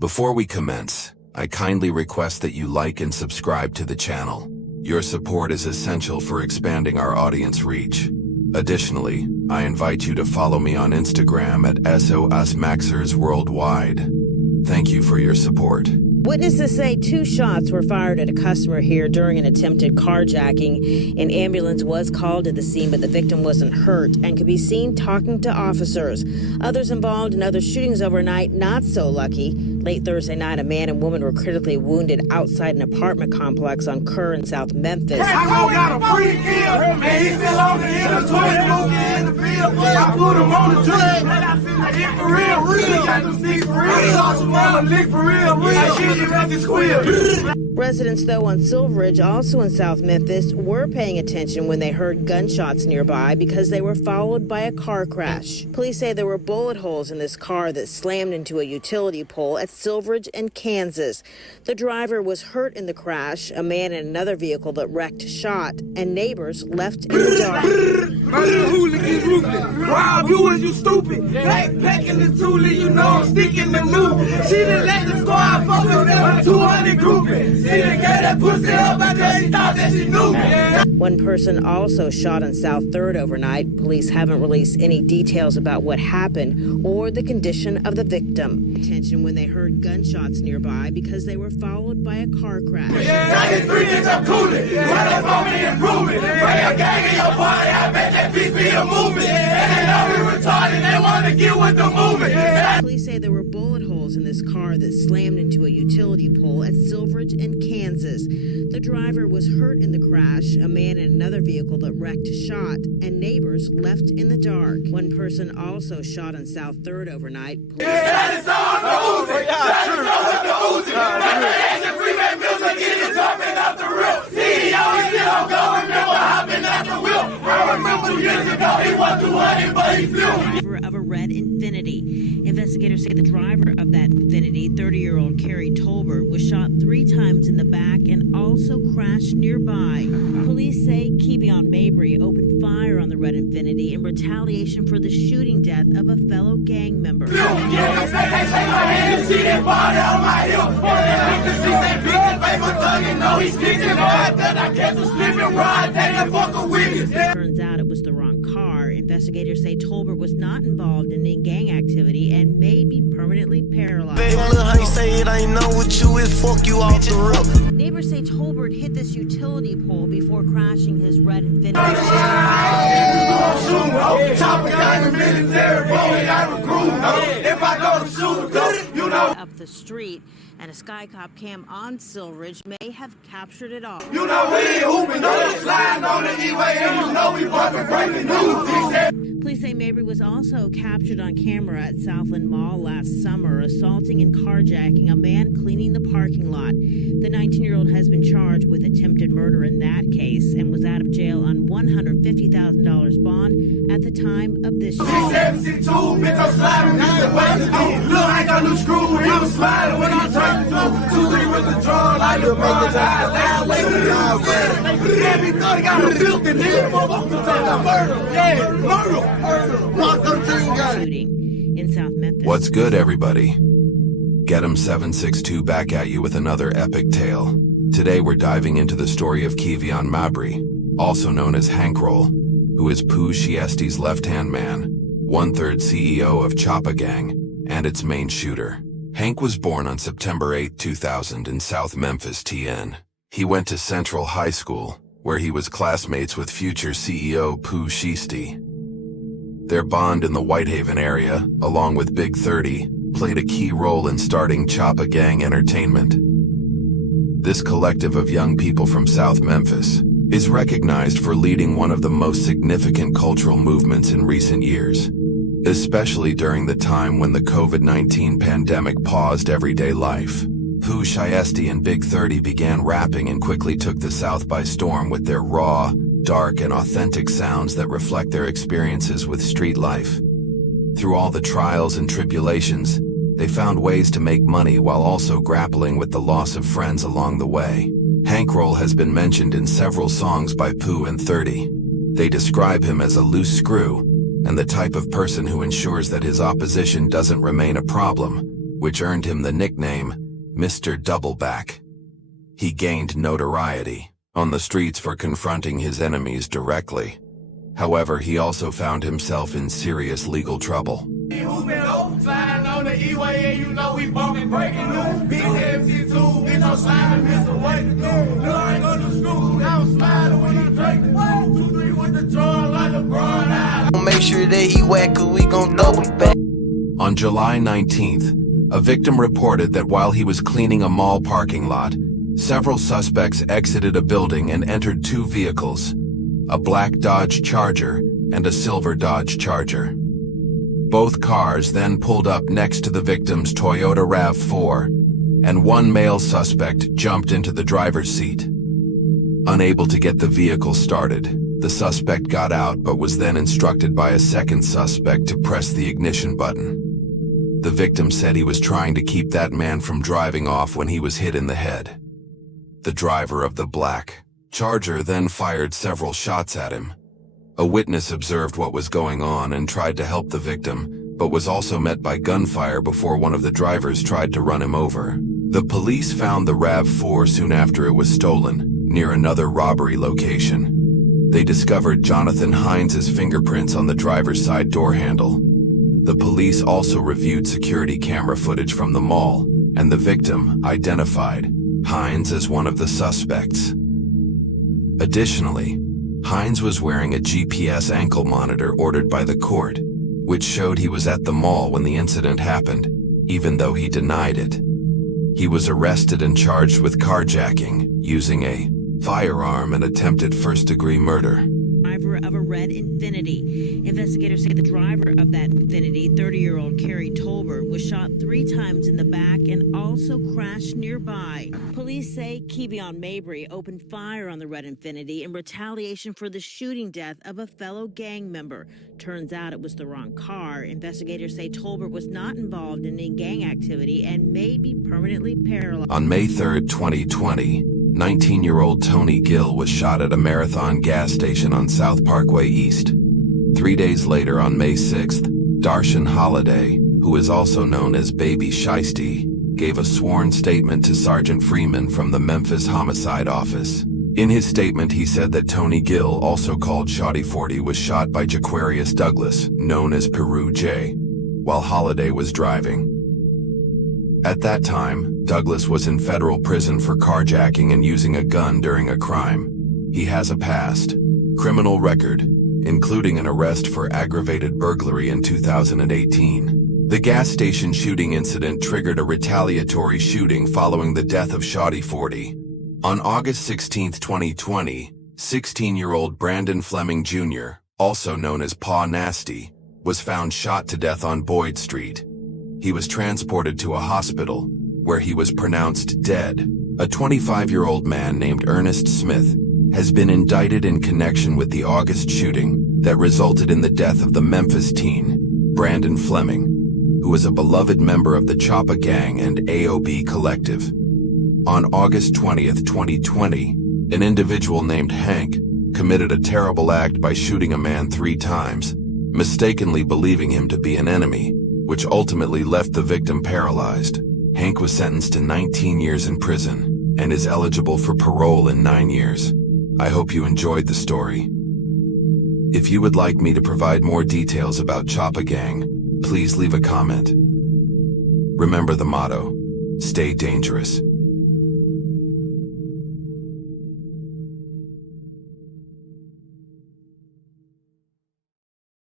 Before we commence, I kindly request that you like and subscribe to the channel. Your support is essential for expanding our audience reach. Additionally, I invite you to follow me on Instagram at SOSMaxers Worldwide. Thank you for your support. Witnesses say 2 shots were fired at a customer here during an attempted carjacking. An ambulance was called to the scene, but the victim wasn't hurt and could be seen talking to officers. Others involved in other shootings overnight, not so lucky. Late Thursday night, a man and woman were critically wounded outside an apartment complex on Kerr in South Memphis. HankRoll got a free kill, and he's still on the end of 20 in the field. I put him on the track, and I feel like it for real. Got them sticks for real. I saw some lick for real. Residents, though, on Silveridge, also in South Memphis, were paying attention when they heard gunshots nearby because they were followed by a car crash. Police say there were bullet holes in this car that slammed into a utility pole at Silveridge in Kansas. The driver was hurt in the crash. A man in another vehicle that wrecked shot, and neighbors left in the dark. My little hooligans roofing. Rob you and you stupid. Packing the toolie, you know I'm sticking the new. She done let the squad fuck with them 200 groupies. She done got that pussy up out there, she thought that she knew. One person also shot on South 3rd overnight. Police haven't released any details about what happened or the condition of the victim. Attention when they heard gunshots nearby because they were followed by a car crash. 93 niggas I'm cooling. Run up on me and prove it. Bring a gang in your party, I bet that bitch be a movement. And they know we retarded, they wanna get with the movement. Police say there were bullet holes in this car that slammed into a utility pole at Silveridge in Kansas. The driver was hurt in the crash. A man in another vehicle that wrecked shot, and neighbors left in the dark. One person also shot on South 3rd overnight. That is on the Uzi. That is on the Uzi. That's the freeway music, getting dropping out the real. CEO is still going, never hopping out the wheel. I remember 2 years ago, he was 200, but he flew. Of a red Infiniti. Investigators say the driver of that Infiniti, 30-year-old Carrie Tolbert, was shot 3 times in the back and also crashed nearby. Police say Kevion Mabry opened fire on the red Infiniti in retaliation for the shooting death of a fellow gang member. They say my hand, see that body on my hip. That big paper thugging, no, he's kicking hard. That I catch a slipping ride, they done fucking with me. Turns out it was the wrong car. Investigators say Tolbert was not involved in any gang activity and may be permanently paralyzed. Baby, look how you say it ain't know what you is, fuck you off the rip. Neighbors say Tolbert hit this utility pole before crashing his red Infiniti. Choppa Gang, military, boy, I recruit. If I go to shoot, you know. Up the street, and a Skycop cam on Silveridge may have captured it all. You know we ain't hooping, no sliding on the E-way, and you know we fucking breaking news. Police say Mabry was also captured on camera at Southland Mall last summer, assaulting and carjacking a man cleaning the parking lot. The 19-year-old has been charged with attempted murder in that case and was out of jail on $150,000 bond at the time of this shooting. 72, bitch, I'm sliding the way. Look, I got new screw, he was smiling when I turned to 2-3 with the draw, like the brothers, I wait for the every thought got a filthy nigga, murder, yeah, murder. Shooting in South Memphis. What's good, everybody? Get 'em 762 back at you with another epic tale. Today we're diving into the story of Kevion Mabry, also known as HankRoll, who is Pooh Shiesty's left-hand man, 1/3 CEO of Choppa Gang, and its main shooter. Hank was born on September 8, 2000 in South Memphis, TN. He went to Central High School, where he was classmates with future CEO Pooh Shiesty. Their bond in the Whitehaven area, along with Big 30, played a key role in starting Choppa Gang Entertainment. This collective of young people from South Memphis is recognized for leading one of the most significant cultural movements in recent years, especially during the time when the COVID-19 pandemic paused everyday life. Pooh Shiesty and Big 30 began rapping and quickly took the South by storm with their raw, dark, and authentic sounds that reflect their experiences with street life. Through all the trials and tribulations, they found ways to make money while also grappling with the loss of friends along the way. HankRoll has been mentioned in several songs by Pooh and 30. They describe him as a loose screw and the type of person who ensures that his opposition doesn't remain a problem, which earned him the nickname Mr. Doubleback. He gained notoriety on the streets for confronting his enemies directly. However, he also found himself in serious legal trouble. Who been sliding on the E-way and you know we bumping, breaking news. Big MC2, bitch, I'm sliding, Mr. What to do? No, I ain't go to school, I'm smiling when I'm drinking. 1, 2, 3 with the draw like a broad eye. Make sure that he whack, cause we gon' double back. On July 19th, a victim reported that while he was cleaning a mall parking lot, several suspects exited a building and entered 2 vehicles, a black Dodge Charger and a silver Dodge Charger. Both cars then pulled up next to the victim's Toyota RAV4, and one male suspect jumped into the driver's seat. Unable to get the vehicle started, the suspect got out but was then instructed by a second suspect to press the ignition button. The victim said he was trying to keep that man from driving off when he was hit in the head. The driver of the black Charger then fired several shots at him. A witness observed what was going on and tried to help the victim, but was also met by gunfire before one of the drivers tried to run him over. The police found the RAV4 soon after it was stolen, near another robbery location. They discovered Jonathan Hines' fingerprints on the driver's side door handle. The police also reviewed security camera footage from the mall, and the victim identified Hines as one of the suspects. Additionally, Hines was wearing a GPS ankle monitor ordered by the court, which showed he was at the mall when the incident happened, even though he denied it. He was arrested and charged with carjacking, using a firearm, and attempted first-degree murder. Driver of a red Infiniti. Investigators say the driver of that Infiniti, 30-year-old Carrie Tolbert, was shot 3 times in the back and also crashed nearby. Police say Kevion Mabry opened fire on the red Infiniti in retaliation for the shooting death of a fellow gang member. Turns out it was the wrong car. Investigators say Tolbert was not involved in any gang activity and may be permanently paralyzed. On May 3rd, 2020, 19-year-old Tony Gill was shot at a Marathon gas station on South Parkway East. 3 days later, on May 6th, Darshan Holiday, who is also known as Baby Shiesty, gave a sworn statement to Sergeant Freeman from the Memphis Homicide Office. In his statement, he said that Tony Gill, also called Shotty 40, was shot by Jaquarius Douglas, known as Peru J, while Holiday was driving. At that time, Douglas was in federal prison for carjacking and using a gun during a crime. He has a past criminal record, including an arrest for aggravated burglary in 2018. The gas station shooting incident triggered a retaliatory shooting following the death of Shotty 40. On August 16, 2020, 16-year-old Brandon Fleming Jr., also known as Pa Nasty, was found shot to death on Boyd Street. He was transported to a hospital, where he was pronounced dead. A 25-year-old man named Ernest Smith has been indicted in connection with the August shooting that resulted in the death of the Memphis teen, Brandon Fleming, who was a beloved member of the Choppa Gang and AOB Collective. On August 20th, 2020, an individual named Hank committed a terrible act by shooting a man 3 times, mistakenly believing him to be an enemy, which ultimately left the victim paralyzed. Hank was sentenced to 19 years in prison and is eligible for parole in 9 years. I hope you enjoyed the story. If you would like me to provide more details about Choppa Gang, please leave a comment. Remember the motto: stay dangerous.